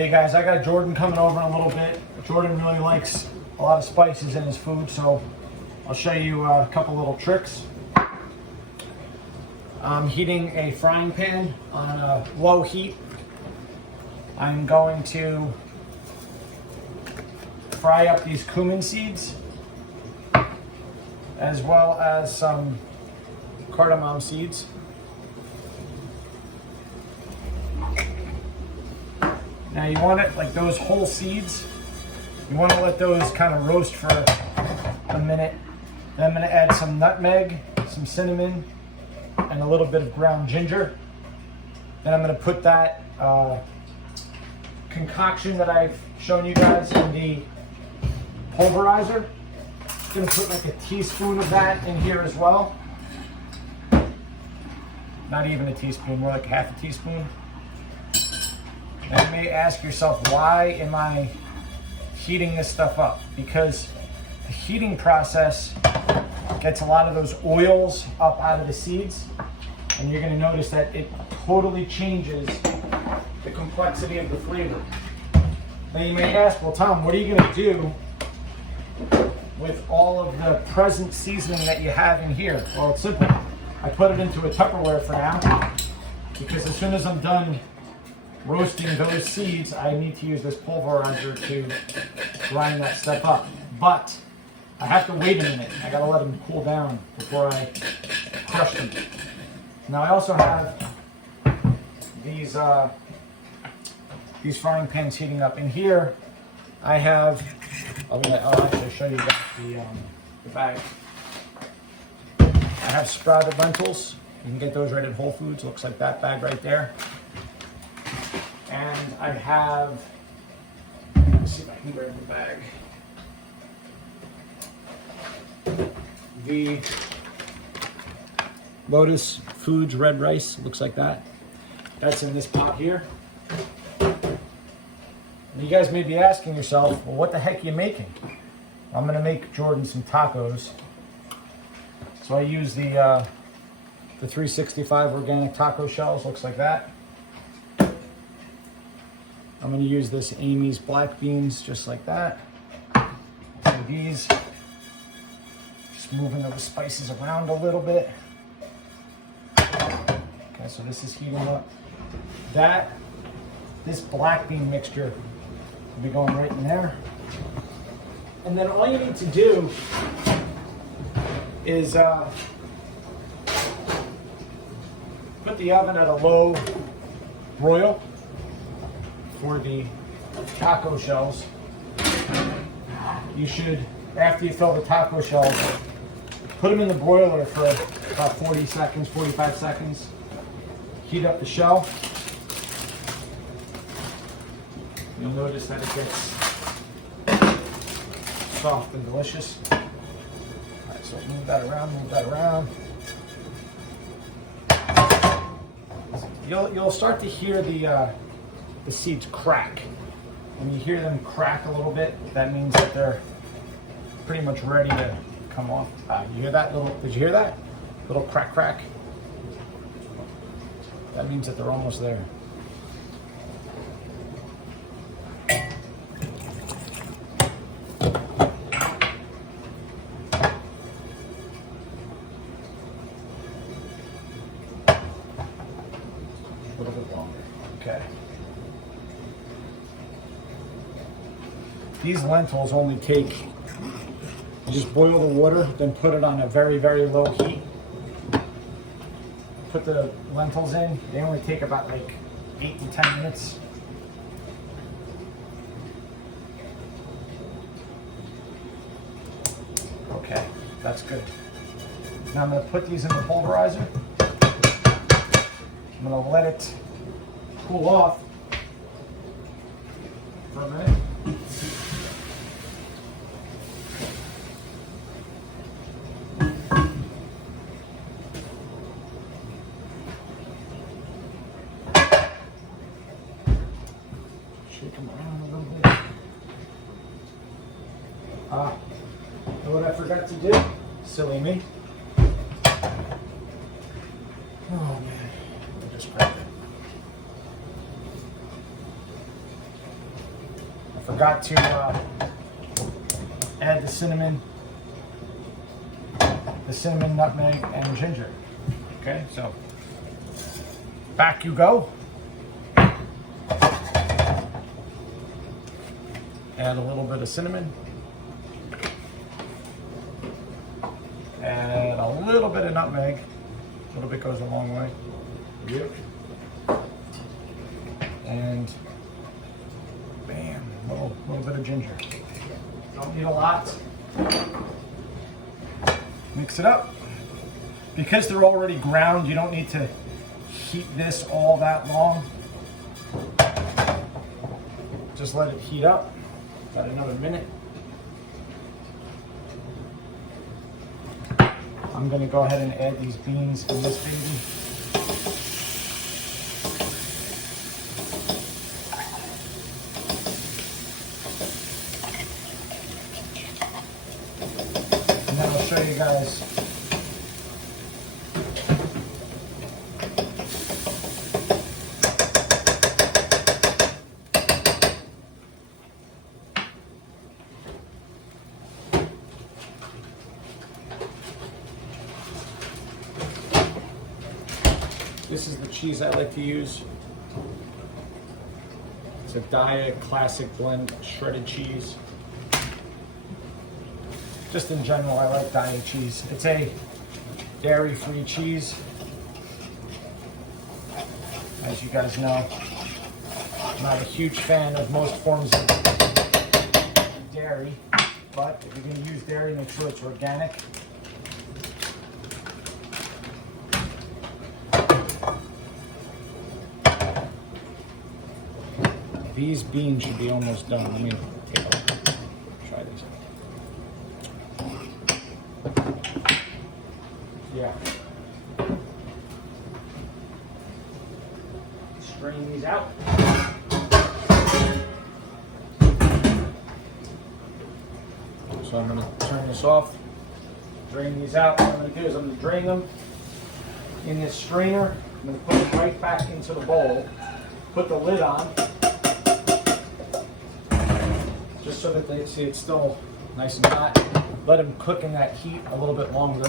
Hey guys, I got Jordan coming over in a little bit. Jordan really likes a lot of spices in his food, so I'll show you a couple little tricks. I'm heating a frying pan on a low heat. I'm going to fry up these cumin seeds, as well as some cardamom seeds. Now you want it like those whole seeds, you want to let those kind of roast for a minute. Then I'm going to add some nutmeg, some cinnamon, and a little bit of ground ginger. Then I'm going to put that concoction that I've shown you guys in the pulverizer. I'm going to put like a teaspoon of that in here as well. Not even a teaspoon, more like half a teaspoon. Now you may ask yourself, why am I heating this stuff up? Because the heating process gets a lot of those oils up out of the seeds, and you're going to notice that it totally changes the complexity of the flavor. Now you may ask, well Tom, what are you going to do with all of the present seasoning that you have in here? Well, it's simple. I put it into a Tupperware for now, because as soon as I'm done roasting those seeds, I need to use this pulverizer to grind that stuff up. But I have to wait a minute. I gotta let them cool down before I crush them. Now I also have these frying pans heating up. In here, I have. I'll actually show you guys the bag. I have sprouted lentils. You can get those right at Whole Foods. Looks like that bag right there. And I have, let's see if I can grab the bag. The Lotus Foods red rice, looks like that. That's in this pot here. And you guys may be asking yourself, well, what the heck are you making? I'm gonna make Jordan some tacos. So I use the 365 organic taco shells, looks like that. I'm going to use this Amy's black beans, just like that. So these, just moving the spices around a little bit. Okay, so this is heating up. This black bean mixture will be going right in there. And then all you need to do is put the oven at a low broil for the taco shells. You should, after you fill the taco shells, put them in the broiler for about 40 seconds, 45 seconds. Heat up the shell. You'll notice that it gets soft and delicious. All right, so move that around. You'll start to hear the seeds crack. When you hear them crack a little bit, that means that they're pretty much ready to come off. You hear that little? Did you hear that? Little crack, crack. That means that they're almost there. A little bit longer. Okay. These lentils only take, you just boil the water, then put it on a very, very low heat. Put the lentils in. They only take about like 8 to 10 minutes. Okay, that's good. Now I'm going to put these in the pulverizer. I'm going to let it cool off for a minute. Shake them around a little bit. Know what I forgot to do? Silly me. Oh man, let me just grab it. I forgot to add the cinnamon, nutmeg, and ginger. Okay, so back you go. Add a little bit of cinnamon. Add a little bit of nutmeg. A little bit goes a long way. Yep. And bam, a little bit of ginger. Don't need a lot. Mix it up. Because they're already ground, you don't need to heat this all that long. Just let it heat up. About another minute. I'm going to go ahead and add these beans in this baby. And then I'll show you guys this is the cheese I like to use. It's a Diet Classic Blend shredded cheese. Just in general, I like Diet cheese. It's a dairy-free cheese. As you guys know, I'm not a huge fan of most forms of dairy, but if you're going to use dairy, make sure it's organic. These beans should be almost done. Let me take a look. Try this. Yeah. Strain these out. So I'm going to turn this off, drain these out. What I'm going to do is I'm going to drain them in this strainer. I'm going to put them right back into the bowl. Put the lid on. Just so that they see it's still nice and hot. Let them cook in that heat a little bit longer.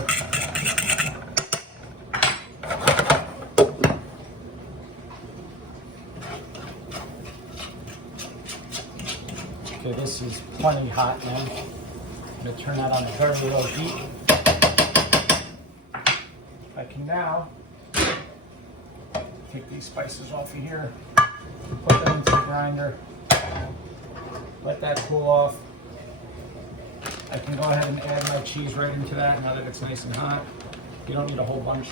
Okay, this is plenty hot now. I'm going to turn that on a very low heat. I can now take these spices off of here, put them into the grinder. Let that cool off. I can go ahead and add my cheese right into that now that it's nice and hot. You don't need a whole bunch.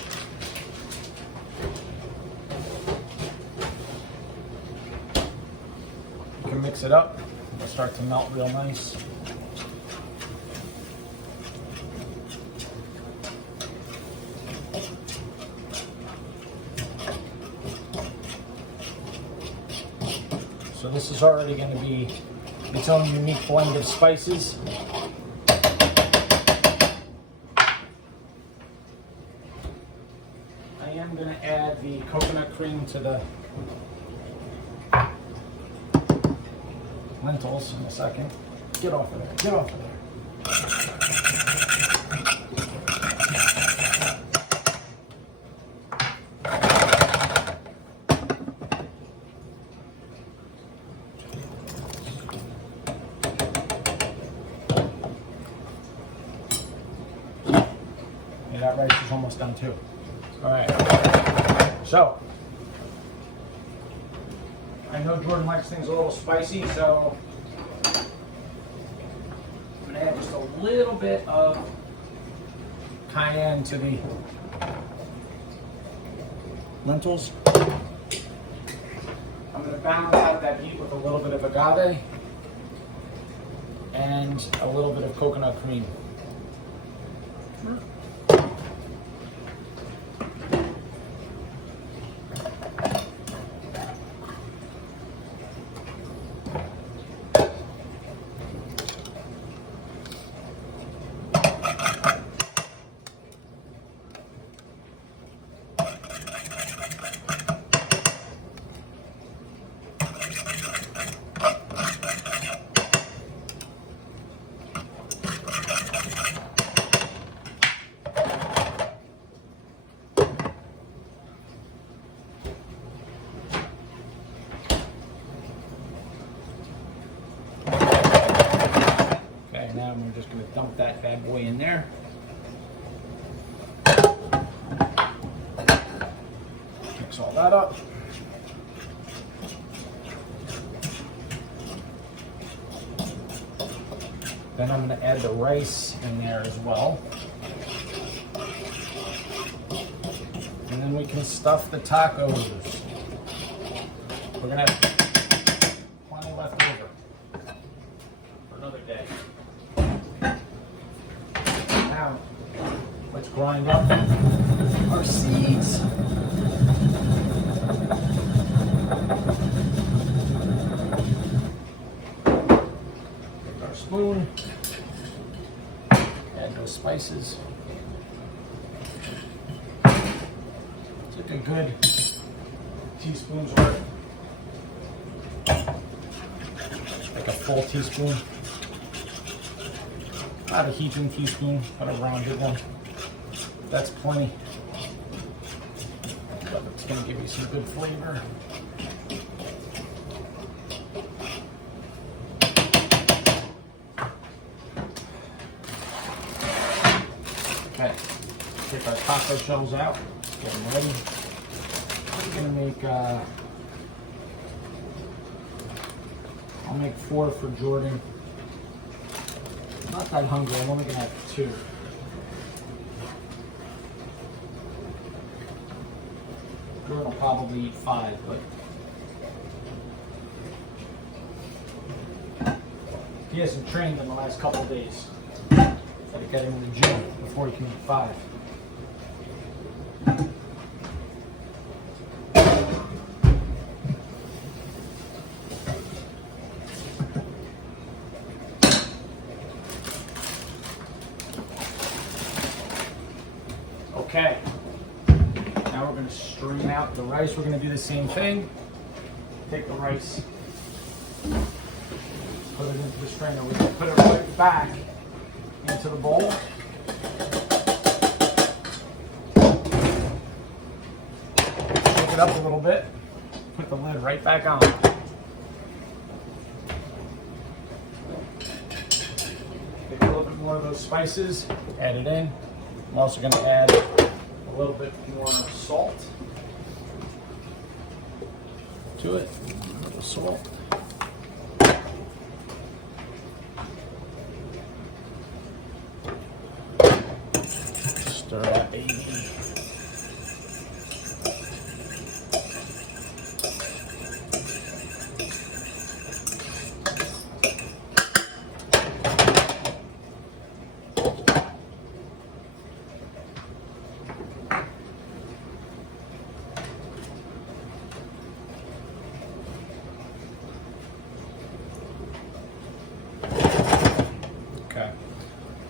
You can mix it up. It'll start to melt real nice. So this is already going to be its own unique blend of spices. I am going to add the coconut cream to the lentils in a second. Get off of there, get off of there. That rice is almost done too. All right. So, I know Jordan likes things a little spicy, so I'm gonna add just a little bit of cayenne to the lentils. I'm gonna balance out that heat with a little bit of agave and a little bit of coconut cream. and we're just gonna dump that bad boy in there. Mix all that up. Then I'm gonna add the rice in there as well. And then we can stuff the tacos. We're gonna have plenty left over for another day. Now, let's grind up our seeds. Take our spoon, add those spices. It's like a good teaspoon's worth. Like a full teaspoon. Not a heaping teaspoon, but a rounded one. That's plenty. But it's gonna give you some good flavor. Okay, take our taco shells out, get them ready. We're gonna make, I'll make 4 for Jordan. I'm not that hungry, I'm only gonna have 2. Jordan will probably eat 5, but he hasn't trained in the last couple of days. Gotta get him in the gym before he can eat 5. Okay, now we're going to strain out the rice. We're going to do the same thing. Take the rice, put it into the strainer. We're going to put it right back into the bowl. Shake it up a little bit. Put the lid right back on. Take a little bit more of those spices, add it in. I'm also going to add a little bit more salt to it. A little salt. Stir that baby.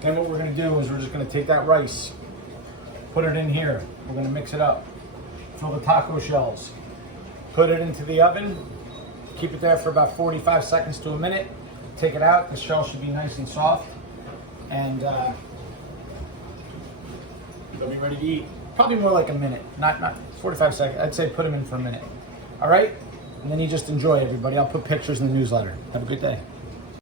Then what we're going to do is we're just going to take that rice, put it in here. We're going to mix it up, fill the taco shells, put it into the oven, keep it there for about 45 seconds to a minute. Take it out. The shell should be nice and soft, and they'll be ready to eat. Probably more like a minute, not 45 seconds. I'd say put them in for a minute. All right, and then you just enjoy, everybody. I'll put pictures in the newsletter. Have a good day.